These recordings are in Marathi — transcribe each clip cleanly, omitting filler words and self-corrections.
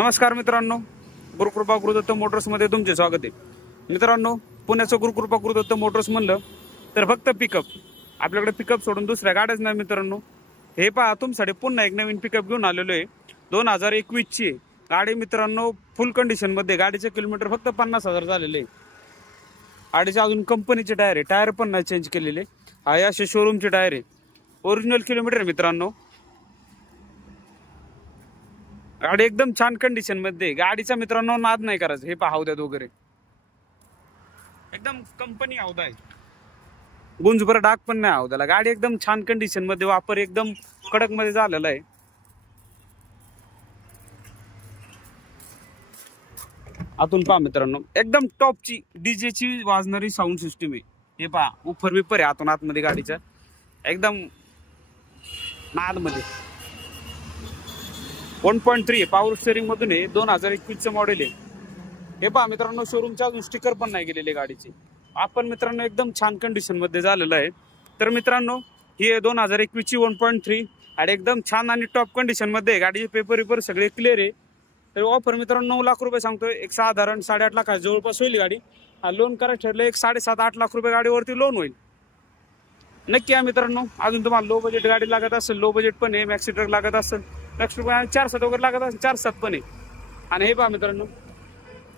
नमस्कार मित्रांनो, गुरुकृपा गुरुदत्त मोटर्समध्ये तुमचे स्वागत आहे। मित्रांनो, पुण्याचं गुरुकृपा गुरुदत्त मोटर्स म्हणलं तर फक्त पिकअप, आपल्याकडे पिकअप सोडून दुसऱ्या गाड्याच नाही। मित्रांनो, हे पहा, तुमच्यासाठी पुन्हा एक नवीन पिकअप घेऊन आलेलो आहे। 2021 ची गाडी मित्रांनो, फुल कंडिशन मध्ये। गाडीचे किलोमीटर फक्त 50,000 झालेले आहे। गाडीचे अजून कंपनीचे टायर आहे, टायर पण नाही चेंज केलेले। हा असे शोरूमचे टायर आहे, ओरिजिनल किलोमीटर मित्रांनो। गाडी एकदम छान कंडिशन मध्ये। गाडीचा मित्रांनो नाद नाही करायचं। हे पहा, हौद्यात वगैरे एकदम कंपनी हौदा आहे, गुंजभर डाग पण नाही हौद्याला। गाडी एकदम छान कंडिशन मध्ये, वापर एकदम कडक मध्ये झालेला आहे। आतून पहा मित्रांनो, एकदम टॉपची डीजे ची वाजणारी साऊंड सिस्टीम आहे। हे पहा, उफर विपर आहे आतून आतमध्ये गाडीच्या, एकदम नाद मध्ये। 1.3 पॉवर स्टेअरिंग मधून आहे, 2021 चं मॉडेल आहे। हे पहा मित्रांनो, शोरूमच्या अजून स्टिकर पण नाही गेलेले गाडीचे। आपण मित्रांनो एकदम छान कंडिशन मध्ये झालेलं आहे। तर मित्रांनो, ही 2021 ची 1.3 आणि एकदम छान आणि टॉप कंडिशन मध्ये। गाडीचे पेपर सगळे क्लिअर आहे। तर ऑफर मित्रांनो 9 लाख रुपये सांगतोय। एक साधारण 8.5 लाख जवळपास होईल गाडी। लोन करायचं ठरलं, एक 7.5-8 लाख रुपये गाडीवरती लोन होईल नक्की आहे मित्रांनो। अजून तुम्हाला लो बजेट गाडी लागत असेल, लो बजेट पण आहे, मॅक्सी ट्रक लागत असेल, ₹1,00,000 4-7 वगैरे लागत असेल, 4-7 पण आहे। आणि हे पहा मित्रांनो,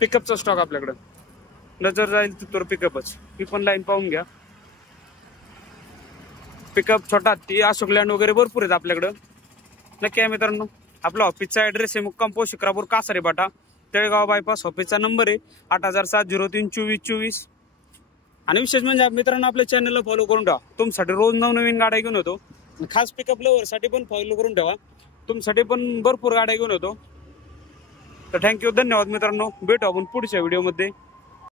पिकअपचा स्टॉक आपल्याकडं नजर जाईल तर पिकअपच। ही पण लाईन पाहून घ्या। पिकअप छोटा ती अशोक लँड वगैरे भरपूर आहेत आपल्याकडं नक्की आहे मित्रांनो। आपला ऑफिसचा ऍड्रेस आहे मुक्काम post Shikrapur Kasare Bata, Talegaon bypass. ऑफिसचा नंबर आहे 8007032424। आणि विशेष म्हणजे मित्रांनो, आपल्या चॅनलला फॉलो करून ठेवा। तुमच्यासाठी रोज नवनवीन गाड्या घेऊन येतो। खास पिकअप लवर साठी पण फॉलो करून ठेवा, तुमच्यासाठी पण भरपूर गाड्या घेऊन येतो। तर थँक्यू, धन्यवाद मित्रांनो। भेटू आपण पुढच्या व्हिडिओमध्ये।